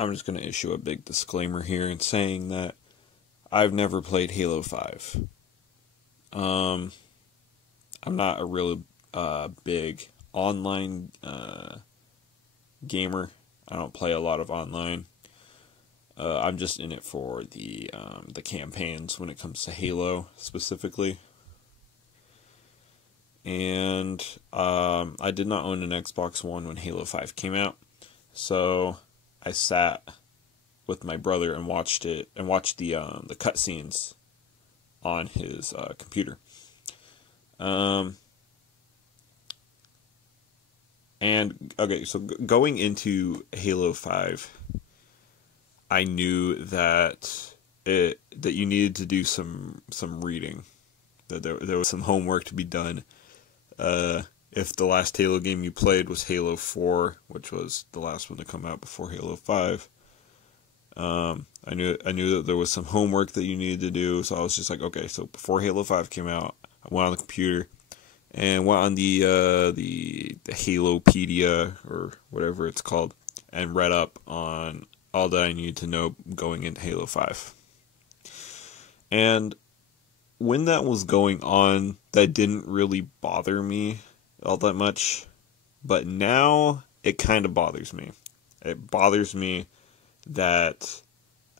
I'm just going to issue a big disclaimer here in saying that I've never played Halo 5. I'm not a really big online gamer. I don't play a lot of online. I'm just in it for the campaigns when it comes to Halo specifically. And I did not own an Xbox One when Halo 5 came out, so I sat with my brother and watched the cutscenes on his computer. And okay, so going into Halo 5, I knew that you needed to do some reading, that there was some homework to be done. If the last Halo game you played was Halo 4, which was the last one to come out before Halo 5, I knew that there was some homework that you needed to do. So I was just like, okay, so before Halo 5 came out, I went on the computer and went on the Halopedia or whatever it's called, and read up on all that I needed to know going into Halo 5. And when that was going on, that didn't really bother me all that much. But now it kind of bothers me. It bothers me that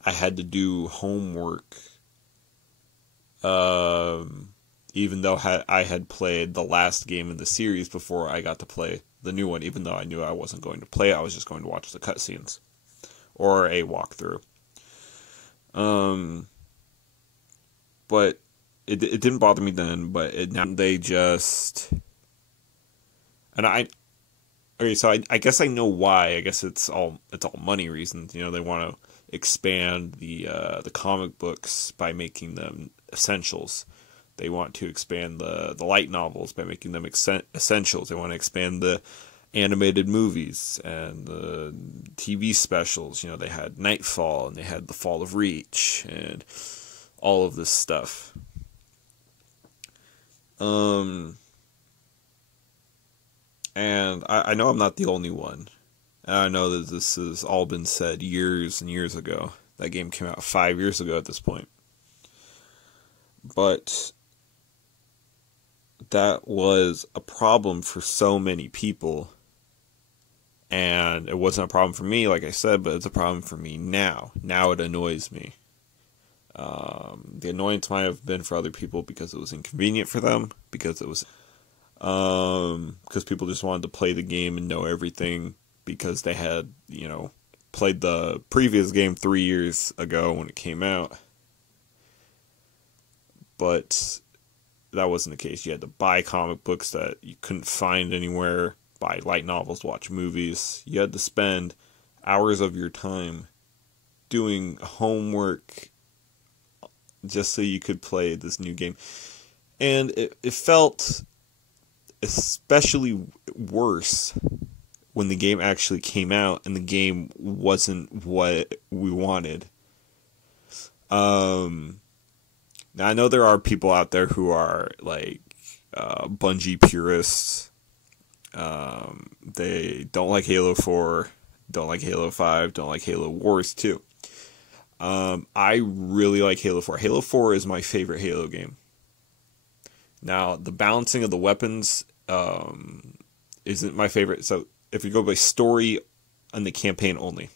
I had to do homework, even though I had played the last game in the series before I got to play the new one. Even though I knew I wasn't going to play, I was just going to watch the cutscenes or a walkthrough. But it didn't bother me then, but now they just... And I guess I know why. I guess it's all money reasons. You know, they want to expand the comic books by making them essentials. They want to expand the light novels by making them essentials. They want to expand the animated movies and the TV specials. You know, they had Nightfall and they had The Fall of Reach and all of this stuff. And I know I'm not the only one. And I know that this has all been said years and years ago. That game came out 5 years ago at this point. But that was a problem for so many people. And it wasn't a problem for me, like I said, but it's a problem for me now. Now it annoys me. The annoyance might have been for other people because it was inconvenient for them, because it was... because people just wanted to play the game and know everything because they had, you know, played the previous game 3 years ago when it came out. But that wasn't the case. You had to buy comic books that you couldn't find anywhere, buy light novels, watch movies. You had to spend hours of your time doing homework just so you could play this new game. And it felt especially worse when the game actually came out and the game wasn't what we wanted. Now I know there are people out there who are like Bungie purists. They don't like Halo 4, don't like Halo 5, don't like Halo Wars 2. I really like Halo 4. Halo 4 is my favorite Halo game. Now, the balancing of the weapons isn't my favorite. So, if you go by story and the campaign only,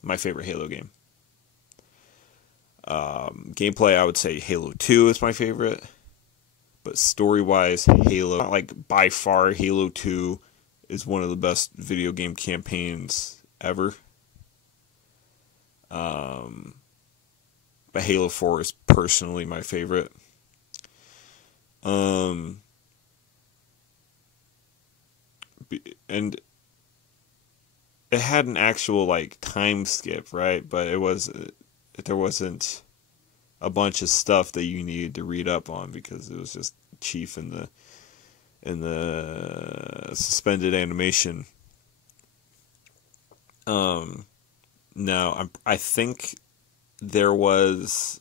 my favorite Halo game. Gameplay, I would say Halo 2 is my favorite. But story-wise, Halo, like by far, Halo 2 is one of the best video game campaigns ever. But Halo 4 is personally my favorite. And it had an actual like time skip, right? But there wasn't a bunch of stuff that you needed to read up on because it was just Chief in the suspended animation. Now I think there was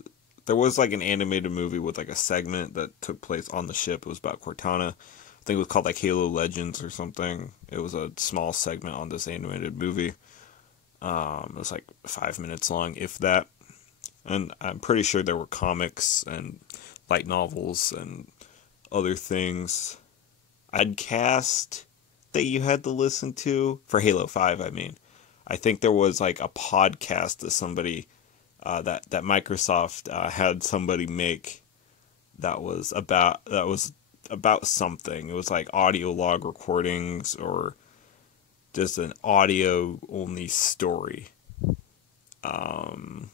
like an animated movie with like a segment that took place on the ship. It was about Cortana. I think it was called like Halo Legends or something. It was a small segment on this animated movie. It was like 5 minutes long, if that. And I'm pretty sure there were comics and light novels and other things. I'd cast that you had to listen to for Halo 5, I mean. I think there was like a podcast that somebody that Microsoft had somebody make that was about something. It was like audio log recordings or just an audio only story. And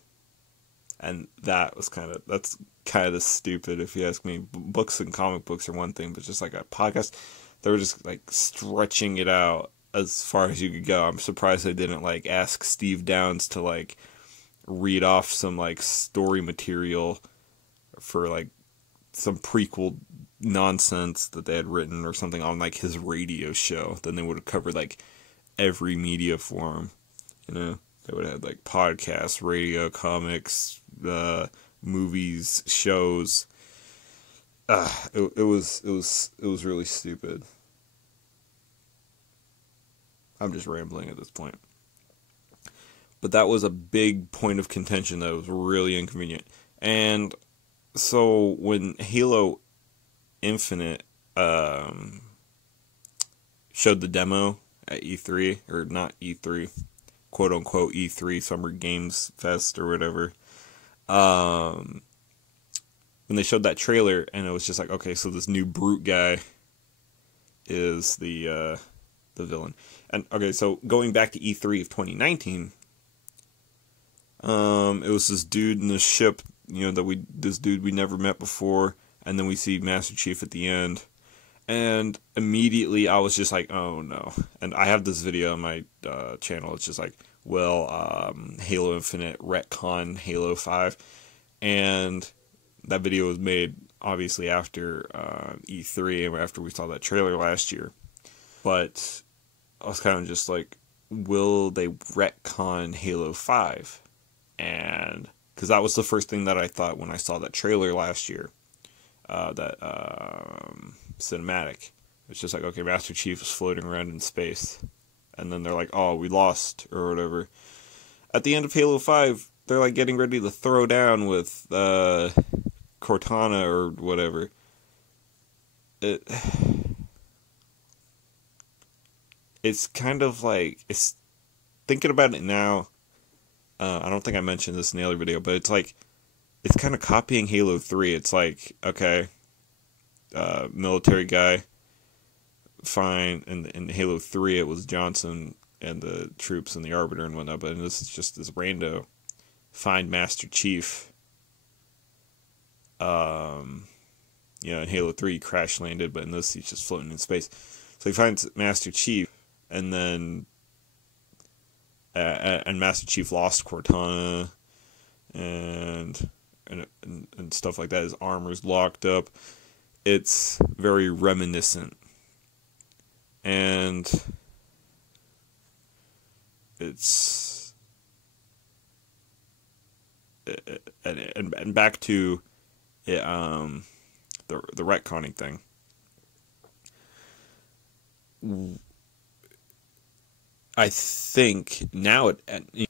that's kind of stupid if you ask me. Books and comic books are one thing, but just like a podcast, they were just like stretching it out as far as you could go. I'm surprised they didn't like ask Steve Downes to like read off some like story material for like some prequel nonsense that they had written or something on like his radio show. Then they would have covered like every media form, you know. They would have had like podcasts, radio, comics, movies, shows. It was really stupid. I'm just rambling at this point. But that was a big point of contention that was really inconvenient. And so when Halo Infinite showed the demo at E3, or not E3, quote unquote E3, Summer Games Fest or whatever, when they showed that trailer and it was just like, okay, so this new brute guy is the villain. And okay, so going back to E3 of 2019, it was this dude in this ship, you know, this dude we never met before, and then we see Master Chief at the end, and immediately I was just like, oh no. And I have this video on my channel. It's just like, well, Halo Infinite retcon Halo 5, and that video was made obviously after E3 and after we saw that trailer last year. But I was kind of just like, will they retcon Halo 5? And because that was the first thing that I thought when I saw that trailer last year, that cinematic. It's just like, okay, Master Chief is floating around in space, and then they're like, oh, we lost or whatever. At the end of Halo 5, they're like getting ready to throw down with Cortana or whatever. It's kind of like, it's thinking about it now. I don't think I mentioned this in the other video, but it's like, it's kind of copying Halo 3. It's like, okay, military guy, fine. In Halo 3, it was Johnson and the troops and the Arbiter and whatnot, but this is just this rando, find Master Chief. You know, in Halo 3, he crash landed, but in this, he's just floating in space. So he finds Master Chief, and then and Master Chief lost Cortana and stuff like that. His armor's locked up. It's very reminiscent, and it's and back to it, the retconning thing. I think now the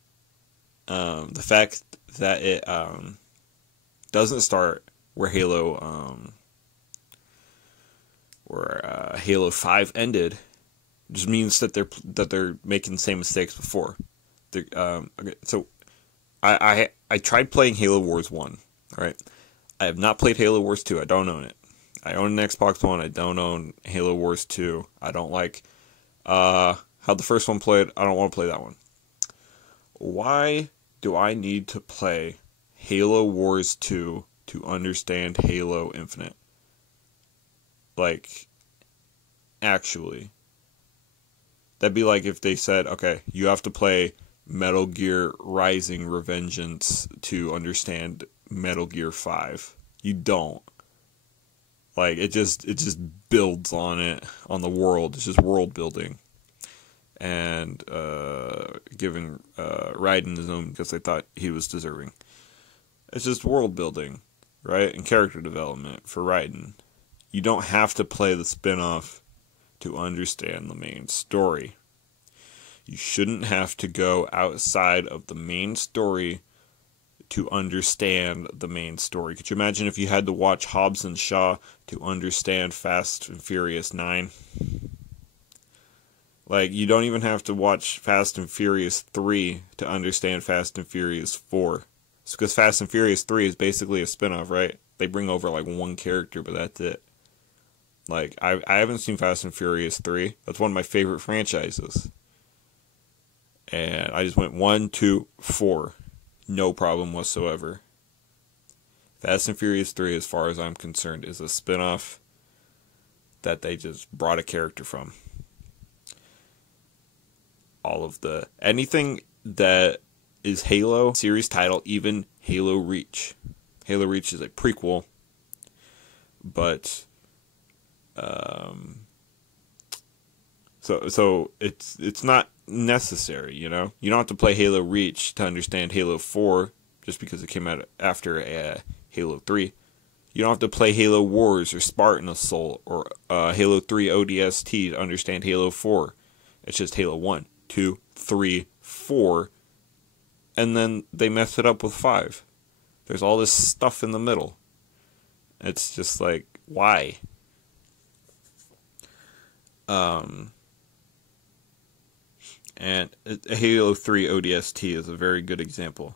fact that it doesn't start where Halo 5 ended just means that they're making the same mistakes before. Okay, so I tried playing Halo Wars 1. All right, I have not played Halo Wars 2. I don't own it. I own an Xbox One. I don't own Halo Wars 2. I don't like how the first one played. I don't want to play that one. Why do I need to play Halo Wars 2 to understand Halo Infinite? Like, actually. That'd be like if they said, okay, you have to play Metal Gear Rising Revengeance to understand Metal Gear 5. You don't. Like, it just builds on it, on the world. It's just world building. And giving Raiden his own because they thought he was deserving. It's just world building, right? And character development for Raiden. You don't have to play the spin-off to understand the main story. You shouldn't have to go outside of the main story to understand the main story. Could you imagine if you had to watch Hobbs and Shaw to understand Fast and Furious 9? Like, you don't even have to watch Fast and Furious 3 to understand Fast and Furious 4. It's because Fast and Furious 3 is basically a spinoff, right? They bring over like one character, but that's it. Like, I haven't seen Fast and Furious 3. That's one of my favorite franchises. And I just went 1, 2, 4. No problem whatsoever. Fast and Furious 3, as far as I'm concerned, is a spinoff that they just brought a character from. Anything that is Halo series title, even Halo Reach. Halo Reach is a prequel, but so it's not necessary, you know? You don't have to play Halo Reach to understand Halo 4 just because it came out after Halo 3. You don't have to play Halo Wars or Spartan Assault or Halo 3 ODST to understand Halo 4. It's just Halo 1, 2, 3, 4, and then they mess it up with 5. There's all this stuff in the middle. It's just like, why? And Halo 3 ODST is a very good example.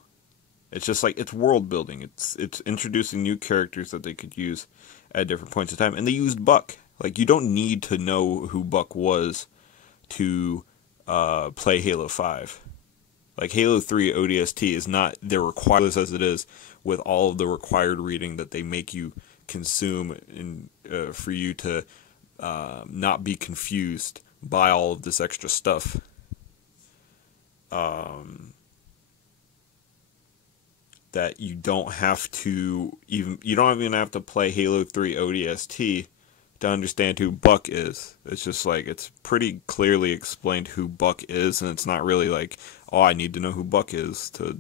It's just like, it's world building. It's introducing new characters that they could use at different points in time. And they used Buck. Like, you don't need to know who Buck was to play Halo 5. Like, Halo 3 ODST is not the required as it is, with all of the required reading that they make you consume for you to not be confused by all of this extra stuff. That you don't even have to play Halo 3 ODST to understand who Buck is. It's just like, it's pretty clearly explained who Buck is, and it's not really like, oh, I need to know who Buck is to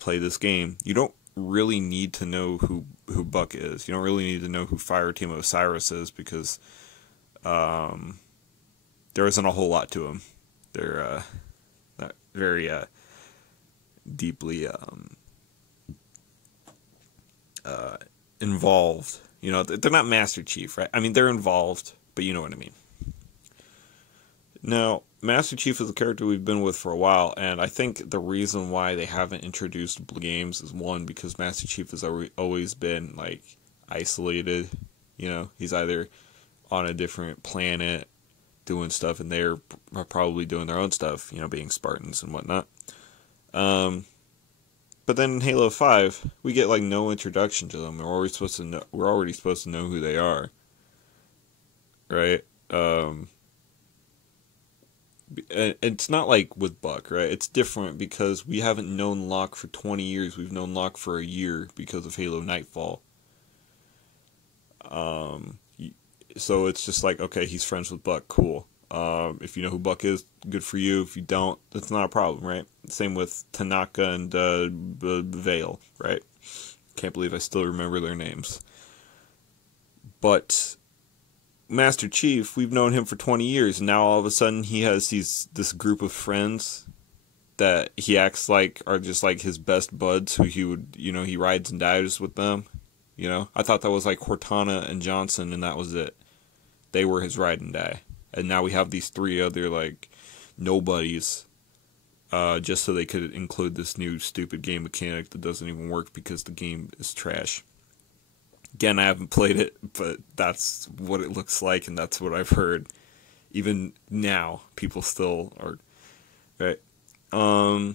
play this game. You don't really need to know who Buck is. You don't really need to know who Fireteam Osiris is, because there isn't a whole lot to him. They're not very deeply involved. You know, they're not Master Chief, right? I mean, they're involved, but you know what I mean. Now, Master Chief is a character we've been with for a while, and I think the reason why they haven't introduced Blue games is, one, because Master Chief has always been, like, isolated. You know, he's either on a different planet doing stuff, and they're probably doing their own stuff, you know, being Spartans and whatnot. But then in Halo 5, we get, like, no introduction to them. We're already supposed to know who they are. Right? It's not like with Buck, right? It's different because we haven't known Locke for 20 years. We've known Locke for a year because of Halo Nightfall. So it's just like, okay, he's friends with Buck, cool. If you know who Buck is, good for you. If you don't, that's not a problem, right? Same with Tanaka and Vale, right? Can't believe I still remember their names. But Master Chief, we've known him for 20 years, and now all of a sudden he has this group of friends that he acts like are just like his best buds, who he would, you know, he rides and dies with them. You know, I thought that was like Cortana and Johnson, and that was it. They were his ride and die. And now we have these 3 other, like, nobodies, just so they could include this new stupid game mechanic that doesn't even work because the game is trash. Again, I haven't played it, but that's what it looks like, and that's what I've heard. Even now, people still are, right? I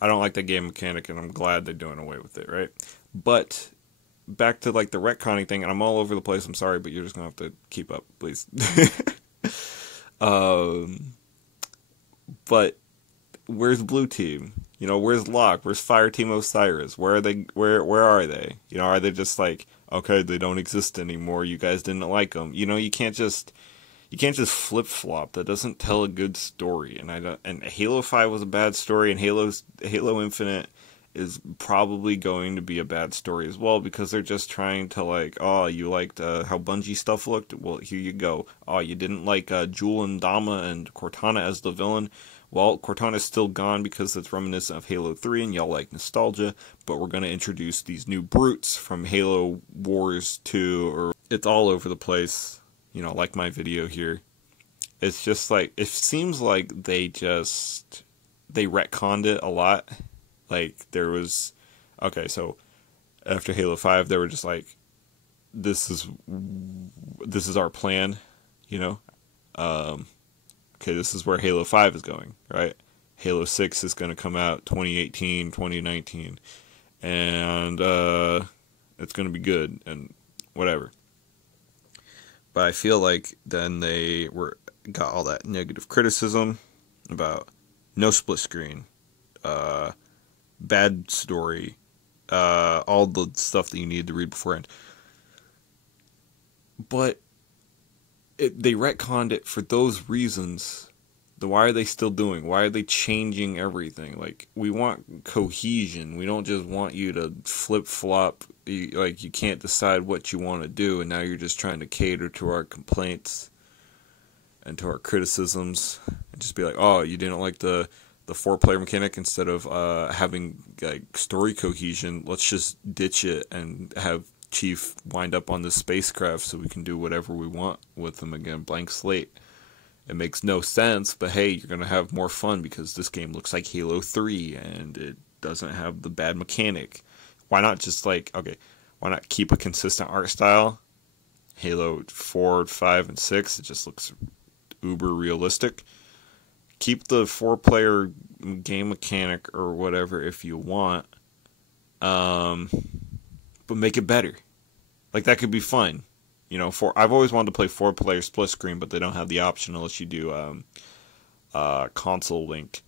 don't like that game mechanic, and I'm glad they're doing away with it, right? But back to, like, the retconning thing, and I'm all over the place, I'm sorry, but you're just gonna have to keep up, please. But where's Blue Team? You know, where's Locke? Where's Fireteam Osiris? Where are they? Where are they? You know, are they just like, okay, they don't exist anymore, you guys didn't like them? You know, you can't just flip-flop. That doesn't tell a good story. And Halo 5 was a bad story, and Halo Infinite is probably going to be a bad story as well, because they're just trying to like, oh, you liked how Bungie stuff looked? Well, here you go. Oh, you didn't like Jewel and Dama and Cortana as the villain? Well, Cortana's still gone because it's reminiscent of Halo 3 and y'all like nostalgia, but we're going to introduce these new brutes from Halo Wars 2, or it's all over the place, you know, like my video here. It's just like, it seems like they retconned it a lot. Like, there was, okay, so after Halo 5, they were just like, this is our plan, you know? Okay, this is where Halo 5 is going, right? Halo 6 is going to come out 2018, 2019, and it's going to be good, and whatever. But I feel like then they got all that negative criticism about no split screen, bad story, all the stuff that you need to read beforehand. But they retconned it for those reasons. Why are they still doing? Why are they changing everything? Like, we want cohesion. We don't just want you to flip-flop. Like, you can't decide what you want to do, and now you're just trying to cater to our complaints and to our criticisms, and just be like, oh, you didn't like the 4-player mechanic instead of having like story cohesion. Let's just ditch it and have Chief wind up on the spacecraft so we can do whatever we want with him again. Blank slate. It makes no sense, but hey, you're going to have more fun because this game looks like Halo 3 and it doesn't have the bad mechanic. Why not just like, okay, why not keep a consistent art style? Halo 4, 5, and 6, it just looks uber realistic. Keep the 4-player game mechanic or whatever if you want, but make it better. Like, that could be fun. You know, I've always wanted to play 4-player split screen, but they don't have the option unless you do console link.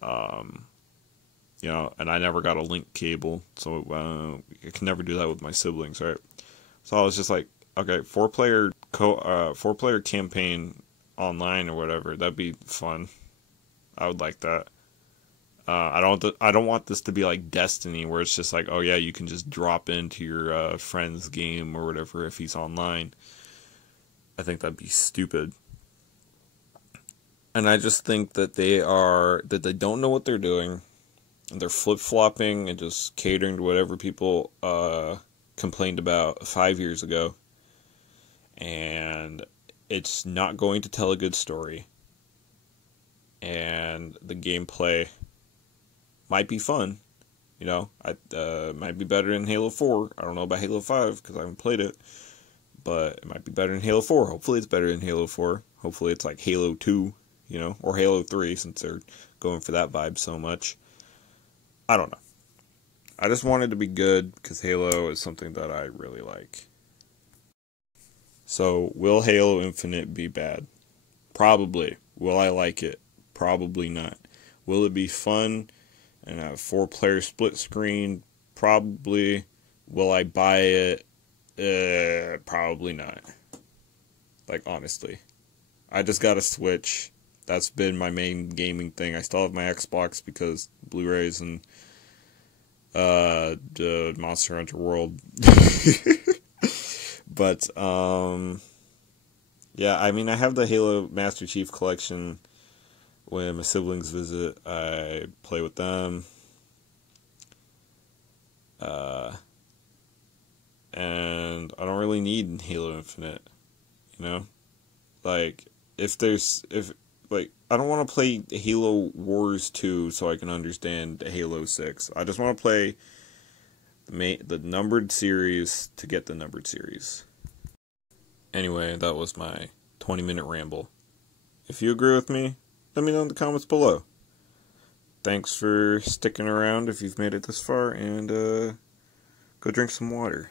You know, and I never got a link cable, so I can never do that with my siblings, right? So I was just like, okay, 4-player campaign online or whatever, that'd be fun. I would like that. I don't want this to be like Destiny, where it's just like, oh yeah, you can just drop into your friend's game or whatever if he's online. I think that'd be stupid. And I just think that they don't know what they're doing, and they're flip-flopping and just catering to whatever people complained about 5 years ago. And it's not going to tell a good story. And the gameplay might be fun, you know. Might be better than Halo 4. I don't know about Halo 5 because I haven't played it, but it might be better than Halo 4. Hopefully it's better than Halo 4. Hopefully it's like Halo 2, you know, or Halo 3, since they're going for that vibe so much. I don't know. I just want it to be good because Halo is something that I really like. So, will Halo Infinite be bad? Probably. Will I like it? Probably not. Will it be fun and have 4-player split screen? Probably. Will I buy it? Probably not. Like, honestly. I just got a Switch. That's been my main gaming thing. I still have my Xbox because Blu-rays and the Monster Hunter World. But, yeah, I mean, I have the Halo Master Chief Collection. When my siblings visit, I play with them. And I don't really need Halo Infinite, you know? Like, I don't want to play Halo Wars 2 so I can understand Halo 6. I just want to play the numbered series to get the numbered series. Anyway, that was my 20-minute ramble. If you agree with me, let me know in the comments below. Thanks for sticking around if you've made it this far, and go drink some water.